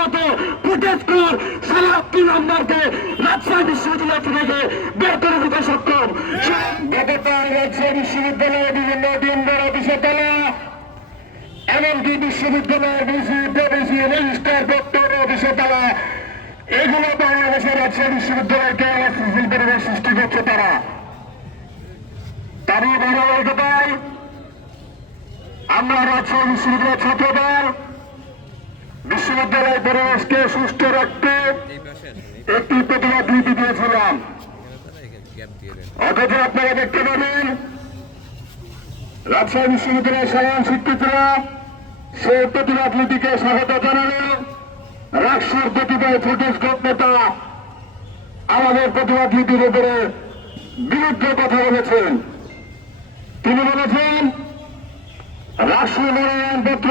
মতো ফুটেজখোর সারা 3 নম্বরকে রাজশাহী বিশ্ববিদ্যালয় থেকে বের করে দিতে সক্ষম। গতকাল রাজশাহী বিশ্ববিদ্যালয়ের বিভিন্ন কেন্দ্র অফিসে তালা, এমনকি বিশ্ববিদ্যালয়ের রেজিস্ট্রার দপ্তর অফিসে তালা, এগুলো বাংলাদেশের রাজশাহী বিশ্ববিদ্যালয়কে অস্থিতিশীল পরিবেশ সৃষ্টি করছে তারা। তারই ধারাবাহিকতায় আমরা রাজশাহী বিশ্ববিদ্যালয়ের ছাত্রদল বিশ্ববিদ্যালয়ের পরিবেশকে সুস্থ রাখতে একটি প্রতিবাদ নীতি দিয়েছিলাম। অথচ আপনারা দেখতে পাবেন রাজশাহী বিশ্ববিদ্যালয়ের সাধারণ শিক্ষিতরা সেই প্রতিবাদ নীতিকে স্বাগত জানালেন। রাকসুর প্রতিবাদ ফুটেজ নেতা আমাদের প্রতিবাদ নীতির উপরে বিরুদ্ধে কথা বলেছেন। তিনি বলেছেন রাষ্ট্র মনোনয়নপত্র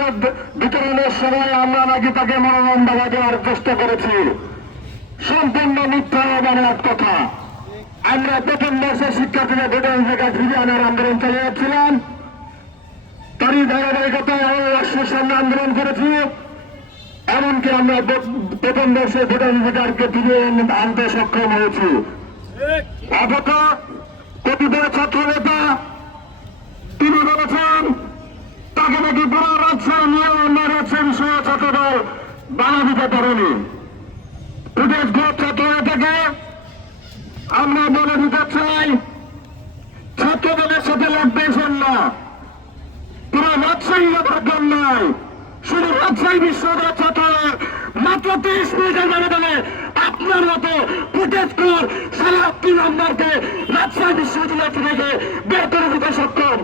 বিতরণের সময় আমরা নাকি তাকে মনোনয়ন দেওয়ার চেষ্টা করেছি। সম্পূর্ণ মিথ্যা বানোয়াট কথা। আমরা প্রথম বর্ষের শিক্ষার্থীরা ভোটাধিকার কার্ড ফিরিয়ে আনার আন্দোলন চালিয়ে যাচ্ছিলাম। তারই ধারাবাহিকতায় আমরা রাষ্ট্রের সামনে আন্দোলন করেছি। এমনকি আমরা প্রথম বর্ষের ভোটাধিকার কার্ডকে ফিরিয়ে আনতে সক্ষম হয়েছি। অথচ কতিপয় ছাত্র নেতা তিনি বলেছেন তাকে নাকি পুরো রাজশাহী নিয়ে অন্য রাজশাহী বিষয়ে ছাত্রদল বাধা দিতে পারেনি। ফুটেজ গ্রুপ ছাত্র নেতাকে আমরা বলে দিতে চাই ছাত্রদলের সাথে লাগবেন না, পুরো রাজশাহী প্রয়োজন নয়। শুধু রাজশাহী বিশ্ববিদ্যালয়ের ছাত্রদের মাত্র 30 মিনিটের ব্যবধানে আপনার মতো ফুটেজখোর সারা 3 নম্বরকে রাজশাহী বিশ্ববিদ্যালয় থেকে বের করে দিতে সক্ষম।